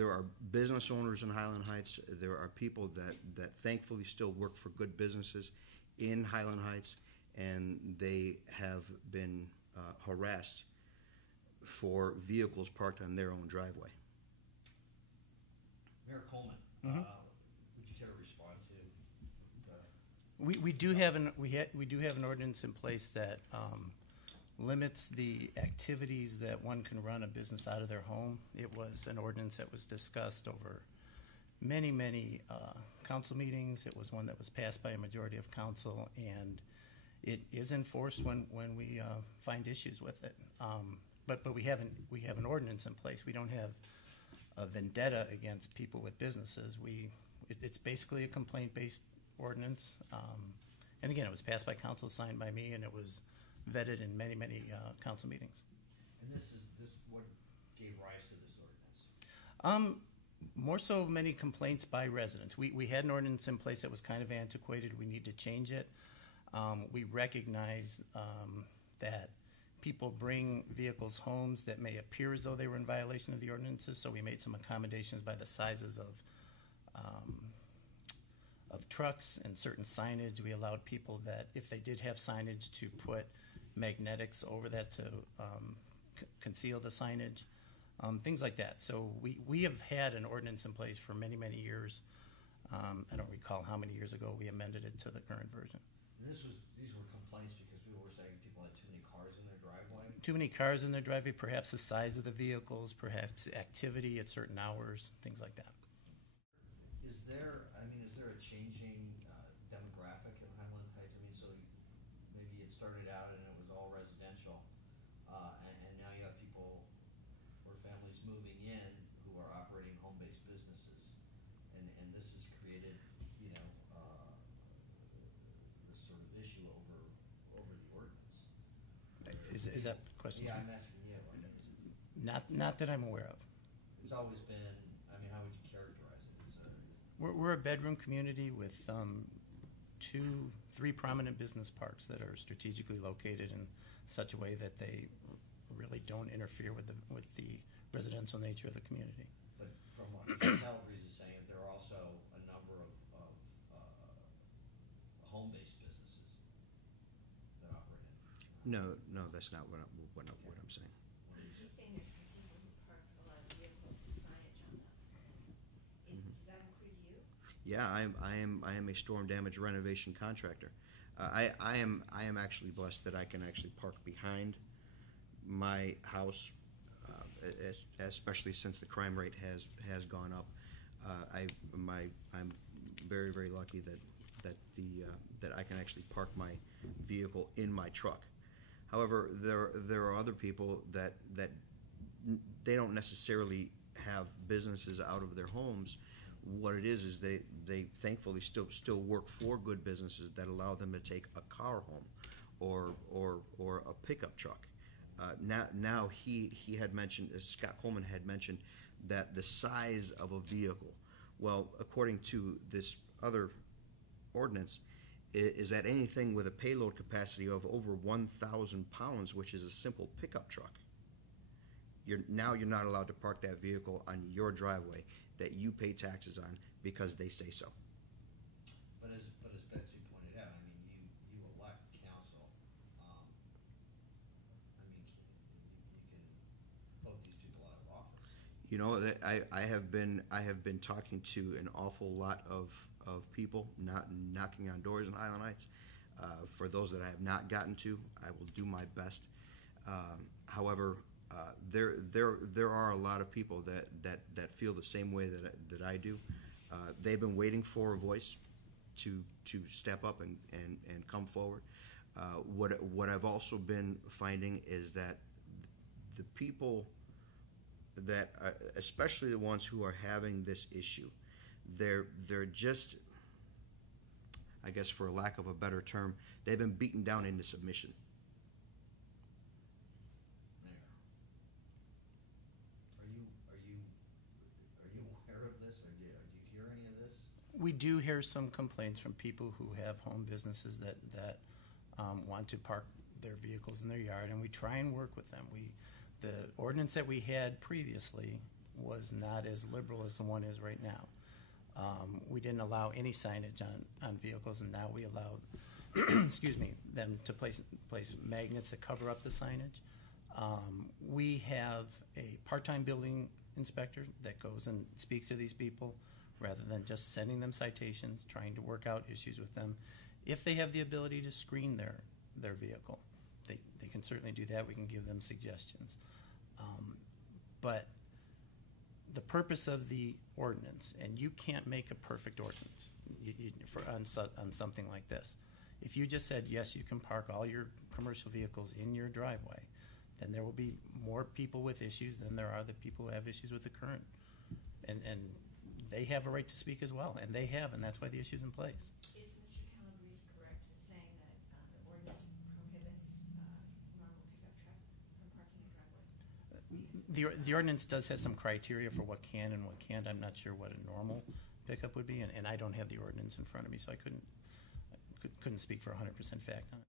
there are business owners in Highland Heights. There are people that thankfully still work for good businesses in Highland Heights, and they have been harassed for vehicles parked on their own driveway. Mayor Coleman, would you care to respond to? We do have an ordinance in place that limits the activities that one can run a business out of their home. It was an ordinance that was discussed over many council meetings. It was one that was passed by a majority of council, and it is enforced when we find issues with it. But we have an ordinance in place. We don't have a vendetta against people with businesses. It's basically a complaint-based ordinance. And again, it was passed by council, signed by me, and it was vetted in many council meetings. And this what gave rise to this ordinance? More so many complaints by residents. We had an ordinance in place that was kind of antiquated. We need to change it. We recognize that people bring vehicles homes that may appear as though they were in violation of the ordinances, so we made some accommodations by the sizes of trucks and certain signage. We allowed people that, if they did have signage, to put magnetics over that to conceal the signage, things like that. So we have had an ordinance in place for many years. I don't recall how many years ago we amended it to the current version. These were complaints because people were saying people had too many cars in their driveway? Too many cars in their driveway, perhaps the size of the vehicles, perhaps activity at certain hours, things like that. Is there a changing demographic in Highland Heights? I mean, so maybe it started out and it was all residential, and now you have people or families moving in who are operating home-based businesses, and this has created, this sort of issue over the ordinance. Is that the question? Yeah, I'm asking you. Not that I'm aware of. It's always been. I mean, how would you characterize it? We're a bedroom community with 2-3 prominent business parks that are strategically located in such a way that they really don't interfere with the residential nature of the community. But from what Michael-Calabrese is saying, there are also a number of home-based businesses that operate in. No, that's not what I'm saying. He's saying there's some people who park a lot of vehicles with signage on them. Does that include you? Yeah, I am a storm damage renovation contractor. I am actually blessed that I can actually park behind my house, especially since the crime rate has gone up. I'm very lucky that I can actually park my vehicle in my truck. However, there are other people that they don't necessarily have businesses out of their homes. What it is they thankfully still work for good businesses that allow them to take a car home or a pickup truck. Now he had mentioned, Scott Coleman had mentioned, that the size of a vehicle, well, according to this other ordinance, is that anything with a payload capacity of over 1,000 pounds, which is a simple pickup truck. You're not allowed to park that vehicle on your driveway that you pay taxes on because they say so. But as Betsy pointed out, I mean, you elect council. I mean, you can vote these people out of office. You know, I have been talking to an awful lot of people, not knocking on doors in Highland Heights. For those that I have not gotten to, I will do my best. However, there are a lot of people that feel the same way that I do. They've been waiting for a voice to step up and come forward. What I've also been finding is that the people that especially the ones who are having this issue, they're just, I guess for lack of a better term, they've been beaten down into submission. Are you aware of this, or do you hear any of this? We do hear some complaints from people who have home businesses that want to park their vehicles in their yard, and we try and work with them. The ordinance that we had previously was not as liberal as the one is right now. We didn't allow any signage on vehicles, and now we allow, excuse me, them to place magnets that cover up the signage. We have a part-time building inspector that goes and speaks to these people rather than just sending them citations, trying to work out issues with them. If they have the ability to screen their vehicle, they can certainly do that. We can give them suggestions. But the purpose of the ordinance, and you can't make a perfect ordinance on something like this. If you just said, yes, you can park all your commercial vehicles in your driveway, then there will be more people with issues than there are the people who have issues with the current. And they have a right to speak as well, and they have, and that's why the issue's in place. Is Mr. Calabrese correct in saying that the ordinance prohibits normal pickup trucks from parking in driveways? The ordinance does have some criteria for what can and what can't. I'm not sure what a normal pickup would be, and I don't have the ordinance in front of me, so I couldn't speak for 100% fact on it.